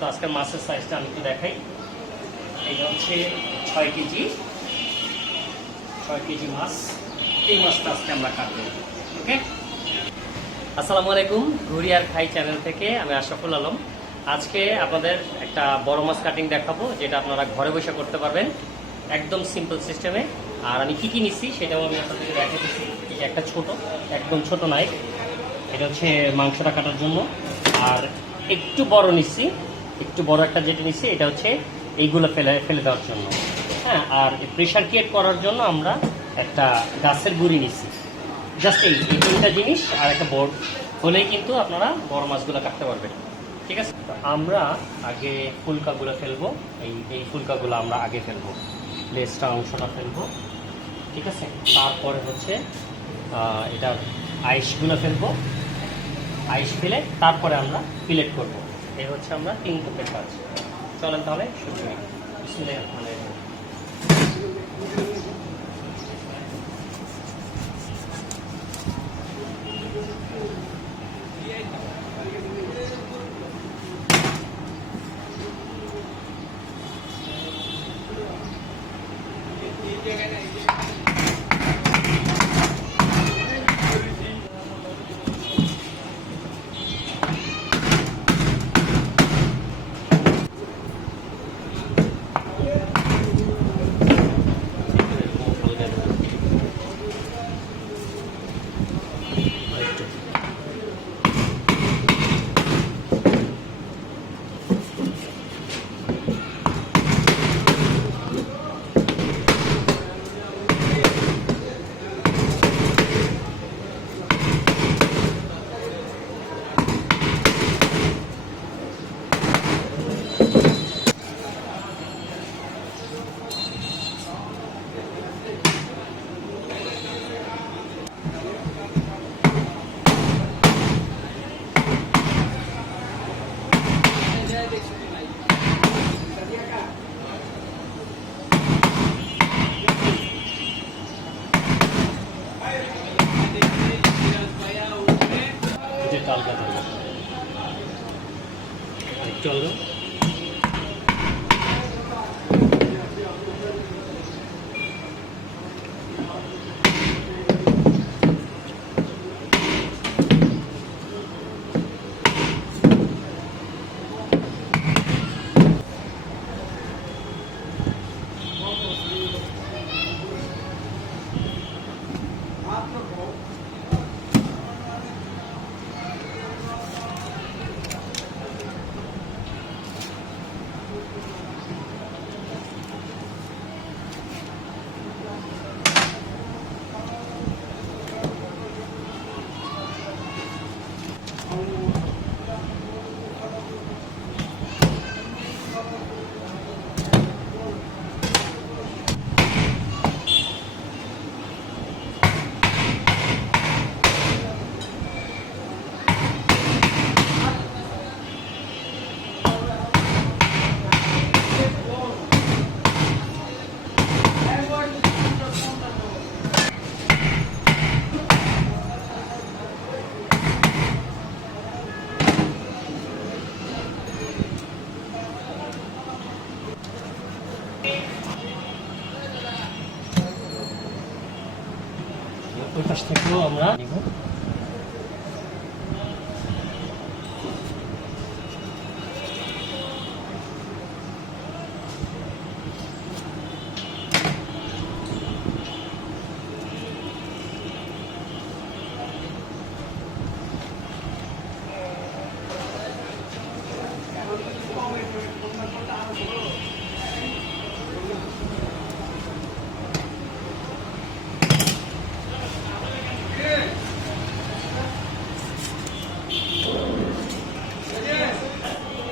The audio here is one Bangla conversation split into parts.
তো আজকের মাছের সাইজটা আমি একটু দেখাই। এইটা হচ্ছে 6 কেজি মাছ। এই মাছটা আজকে আমরা কাটবো। ওকে, আসসালামু আলাইকুম। ঘুরি আর খাই চ্যানেল থেকে আমি আশরাফুল আলম। আজকে আপনাদের একটা বড় মাছ কাটিং দেখাবো, যেটা আপনারা ঘরে বসে করতে পারবেন একদম সিম্পল সিস্টেমে। আর আমি কী কী নিচ্ছি সেটাও আমি আপনাদেরকে দেখা দিচ্ছি। একটা একদম ছোট নাইফ, এটা হচ্ছে মাংসটা কাটার জন্য। আর একটু বড় নিচ্ছি, একটু বড় একটা যেটা নিচ্ছি এটা হচ্ছে এইগুলো ফেলে দেওয়ার জন্য। হ্যাঁ, আর প্রেশার ক্রিয়েট করার জন্য আমরা একটা গাছের গুঁড়ি নিচ্ছি। জাস্ট এই তিনটা জিনিস আর একটা বোর্ড হলেই কিন্তু আপনারা বড় মাছগুলো কাটতে পারবেন। ঠিক আছে, তো আমরা আগে ফুলকাগুলো ফেলবো। এই ফুলকাগুলো আমরা আগে ফেলবো, লেজটা অংশটা ফেলবো। ঠিক আছে, তারপরে হচ্ছে এটার আইসগুলো ফেলবো। আইস ফেলে তারপরে আমরা ফিলেট করবো। এই হচ্ছে আমরা 3 ধাপের কাজ। চলেন তাহলে শুরু করি। বিসমিল্লাহির রহমানির রহিম। চলবে ওই পাশ থেকেও আমরা নিব।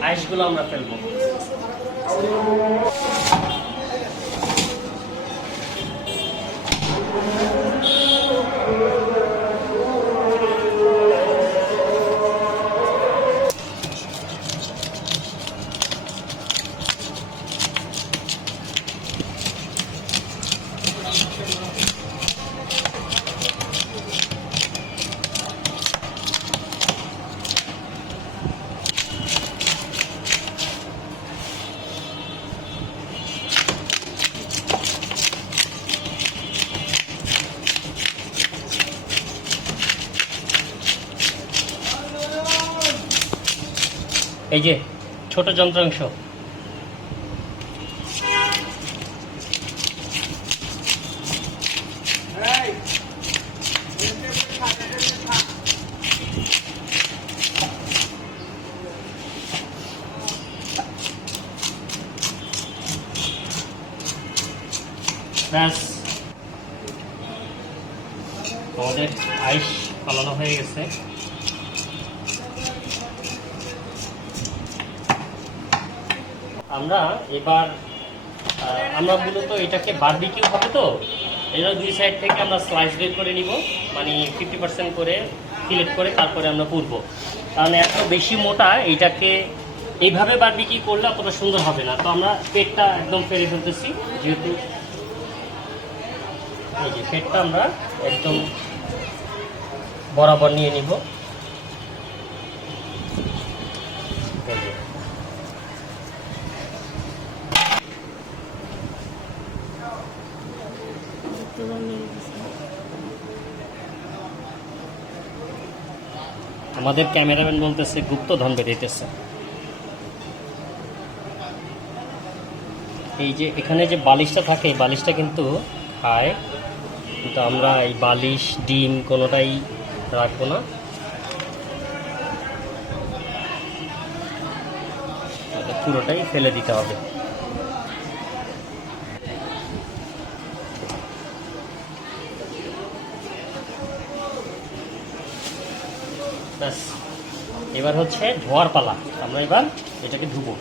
আইসগুলো আমরা ফেলবো। এই যে ছোট যন্ত্রাংশ। ব্যাস, আমাদের আইস পালানো হয়ে গেছে। আমরা এবার আমরা মূলত এটাকে বারবিকিউ হবে তো, এটা দুই সাইড থেকে আমরা স্লাইস বের করে নিব, মানে 50% করে ফিলেট করে তারপরে আমরা পুরবো। কারণ এত বেশি মোটা এইটাকে এইভাবে বারবিকিউ করলে অতটা সুন্দর হবে না। তো আমরা পেটটা একদম ফেলে ফেলতেছি, যেহেতু এই যে পেটটা আমরা একদম বরাবর নিয়ে নিব। আমাদের ক্যামেরাম্যান বলতেছে গুপ্তধন বেরিয়েছে। এই যে এখানে যে বালিশটা থাকে, এই বালিশটা কিন্তু খায়, কিন্তু আমরা এই বালিশ ডিম কোনোটাই রাখবো না। পুরোটাই ফেলে দিতে হবে। ব্যাস, এবার হচ্ছে ধোয়ার পালা। আমরা এবার এটাকে ধুবো।